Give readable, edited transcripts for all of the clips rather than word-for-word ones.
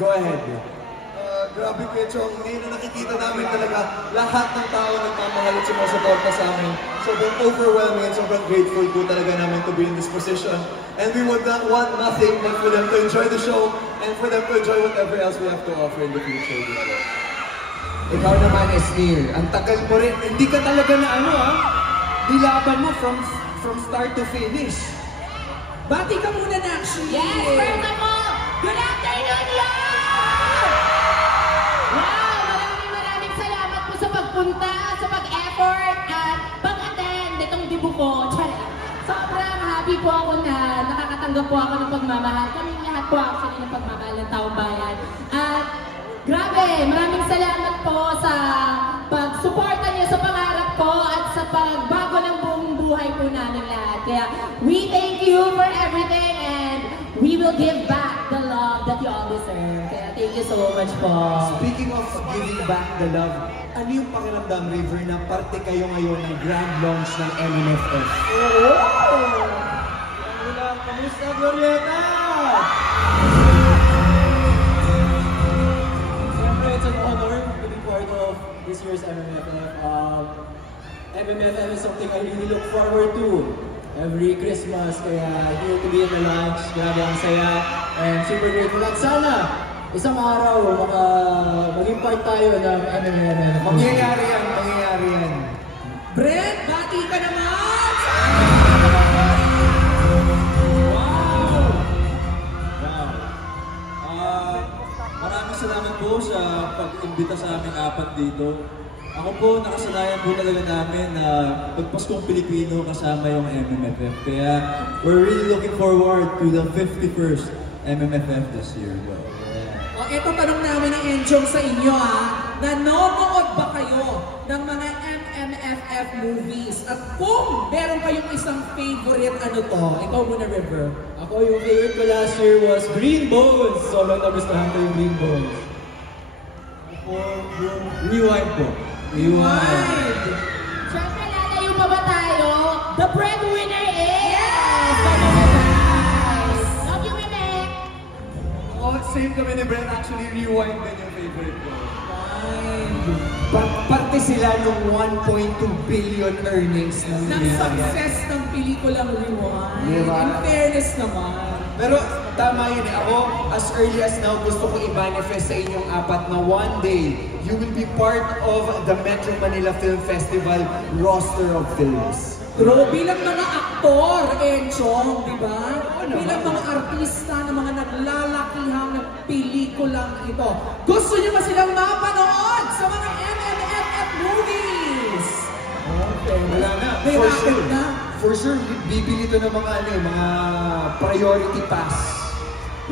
Go ahead. Grabe Kuya Chong, ngayon na nakikita namin talaga lahat ng tao nagmamahal at sumusuporta sa amin. Sobrang overwhelming and sobrang grateful po talaga namin to be in this position. And we would not want nothing but for them to enjoy the show and for them to enjoy whatever else we have to offer in the future. Ikaw naman, Esnir, ang tagal mo rin. Hindi ka talaga na nilaban mo from start to finish. Bati ka muna, Nakshi! Yes, first of all, good afternoon, y'all! Wow, maraming salamat po sa pagpunta, sa pag-effort, at pag-attend itong dibu ko. Sobrang happy po ako na nakakatanggap po ako ng pagmamahal. Kaming lahat po actually ng pagmamahal ng taong bayan. At grabe, maraming salamat po sa pagsuporta niyo sa pangarap ko at sa pagbago ng buong buhay po namin lahat. Kaya we thank you for everything and we will give back the love that you all deserve. Kaya thank you so much po. Speaking of giving back the love, ano yung pakiramdam, River, na parte kayo ngayon ng grand launch ng MMFF? Kamusta, Glorieta? Siyempre, it's an honor to be part of this year's MMFF. MMFF is something I really look forward to every Christmas. Kaya here to be in the launch, grabe ang saya, and super grateful. At sana, isang araw, maging part tayo ng MMFF. Mangyayari yan. Brent, bati ka naman! Maraming salamat po sa pag-imbita sa aming apat dito. Ako po, nakasanayan po talaga namin na pagpaskong Pilipino kasama yung MMFF. Kaya we're really looking forward to the 51st MMFF this year. O, eto tanong namin ni Enjong sa inyo nanonood ba kayo ng mga MMFF movies? At kung meron kayong isang favorite, ano to? Ikaw muna, River. Ako, yung favorite ko last year was Green Bones. Sobrang nagustuhan ko yung Green Bones. Ako, yung Rewind po. Rewind! Siyempre, lalayo pa ba tayo? The breadwinner is... Yes! Love you, Meme! Oh, same kami ni Brent. Actually, Rewind din yung favorite ko. Parte sila ng 1.2 billion earnings ng success ng pelikulang Rewind. Diba? In fairness naman. Pero tama yun Ako, as early as now, gusto ko i-manifest sa inyong apat na one day, you will be part of the Metro Manila Film Festival roster of films. True, bilang mga aktor, Enchong, di ba? Bilang mga artista ng mga naglalakihang pelikulang ito. Gusto niyo ba silang mapanood sa mga MMFF movies? Okay, wala na. May racket na. For sure, bibili ito ng mga priority pass.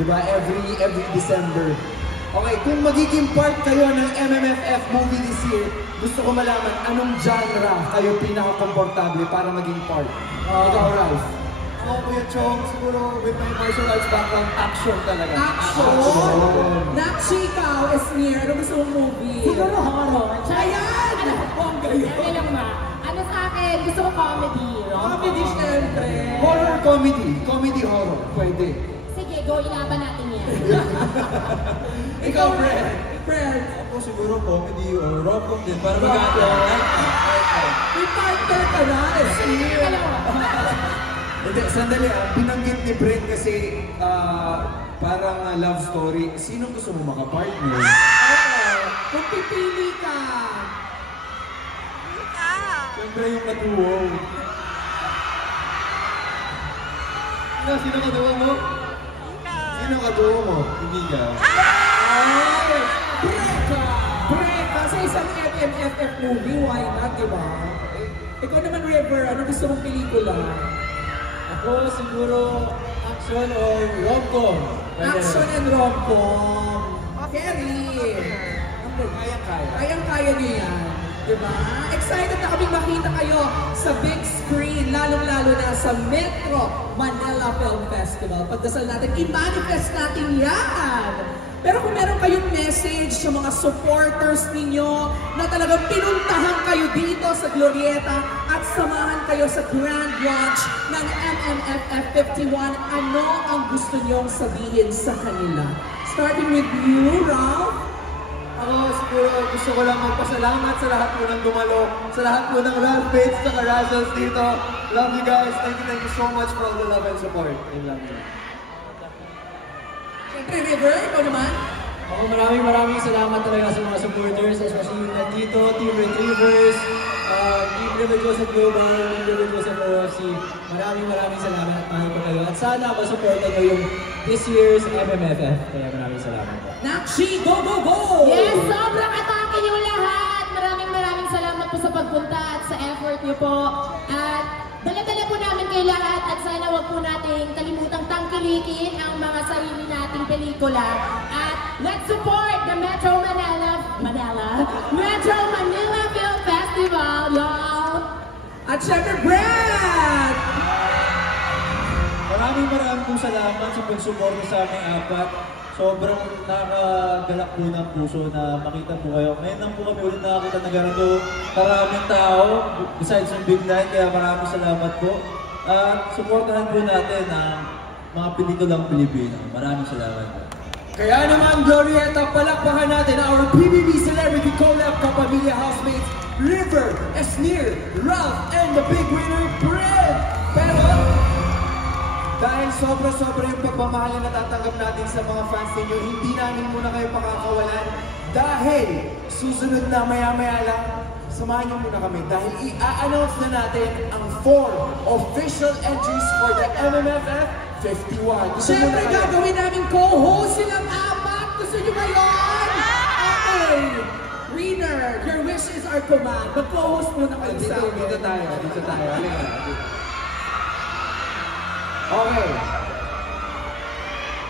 Diba? Every December. Okay, kung magiging part kayo ng MMFF movie this year, gusto ko malaman anong genre kayo pinaka-komportable para maging part. Ikaw, Ralph. Ako, Kuya Chong, siguro with my martial arts background, action talaga. Action! Nakshi, ikaw, Esnir, ano gusto mong movie? Siguro horror. Ayan! Bongga yun! Ano lang ba? Ano sa akin? Gusto ko comedy. Comedy, syempre. Horror comedy. Comedy horror. Pwede. Sige, go, ilaban natin yan. Ikaw, Brent. Ako siguro comedy or rom-com din para mag-ato. May partner ka na, Esnir. Hindi, sandali binanggit ni Brent kasi parang love story. Sino gusto mo makapartner? Kung pipili ka. Siyempre yung katuwo. Sino katuwo mo? Sino katuwo mo? Hindi ka. Ay! Breka! Sa isang MMFF movie, why not, diba? Ikaw naman, River, ano gusto mong pelikula? Ako siguro action or rom-com. Action and rom-com. Kerry! Kayang-kaya niyo yan. Diba? Excited na kaming makita kayo sa big screen, lalong-lalo na sa Metro Manila Film Festival. Pagdasal natin, i-manifest natin yan! Pero kung meron kayong message sa mga supporters ninyo na talagang pinuntahan kayo dito sa Glorieta at samahan kayo sa grand launch ng MMFF 51, ano ang gusto nyong sabihin sa kanila? Starting with you, Ralph. Ako siguro gusto ko lang magpasalamat sa lahat po ng dumalo, sa lahat po ng Rampage, sa Razzles dito. Love you guys. Thank you so much for all the love and support. I love you. Siyempre, River, ikaw naman. Ako maraming salamat talaga sa mga supporters, especially yung nandito, Team Retrievers, Team River Joseph Global, Team River Joseph OFC. Maraming salamat at mahal ko kayo. At sana masuportan nyo yung this year's MMFF. Kaya maraming salamat po. Nakshi, go, go, go! Yes, sobrang atake niyo lahat. Maraming salamat po sa pagpunta at sa effort niyo po. At dala-dala po namin kayo lahat at sana wag po nating kalimutang tangkilikin ang mga sarili nating pelikula. At let's support the Metro Manila Film Festival, y'all! At syempre, Brad! Maraming pong salamat sa pagsuporta sa aming apat. Sobrang nakakagalak po ng puso na makita po kayo. Ngayon lang po kami ulit nakakita na ganito karaming tao besides yung big night. Kaya maraming salamat po. At supportahan po natin ang mga pelikulang Pilipino. Maraming salamat po. Kaya naman, Glorieta, palakpakan natin our PBB Celebrity Collab Kapamilya Housemates, River, Esnir, Ralph, and the big winner, Fred! Pero, dahil sobra-sobra yung pagmamahal na natatanggap natin sa mga fans ninyo, hindi namin muna kayo pakakawalan. Dahil, susunod na maya-maya lang, samahan niyo muna kami. Dahil i-announce na natin ang 4 official entries for the MMFF 51. Siyempre, gagawin namin co-host silang apat. Gusto niyo ba yun? Okay. Winner, your wishes are command. Mag-co-host muna kayo sa amin. Dito tayo. Okay.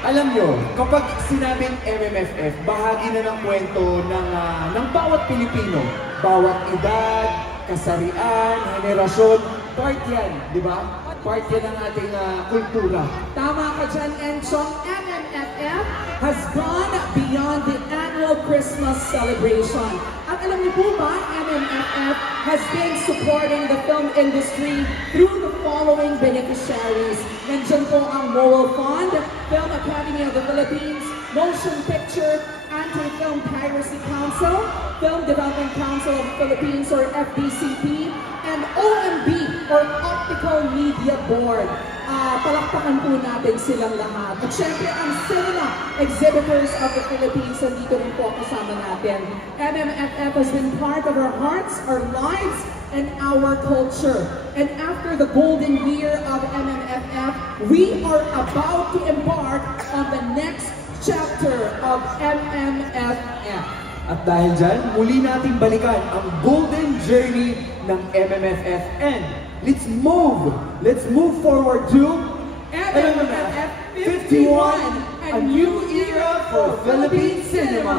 Alam nyo, kapag sinabing MMFF, bahagi na ng kwento ng bawat Pilipino. Bawat edad, kasarian, henerasyon, part yan, di ba? Part yan ng ating kultura. Tama ka dyan, Enchong. MMFF has gone beyond the annual Christmas celebration. At alam niyo po ba, MMFF has been supporting the film industry through the following beneficiaries. Nandiyan po ang Moral Fund, Film Academy of the Philippines, Motion Picture Anti-Film Piracy Council, Film Development Council of the Philippines or FDCP, and OMB or Optical Media Board. Palakpakan po natin silang lahat. At syempre, ang Cinema Exhibitors of the Philippines, nandito rin po kasama natin. MMFF has been part of our hearts, our lives, and our culture. And after the golden year of MMFF, we are about to embark on the next chapter of MMFF. At dahil dyan, muli natin balikan ang golden journey ng MMFF. And let's move forward to MMFF 51, a new era for Philippine cinema.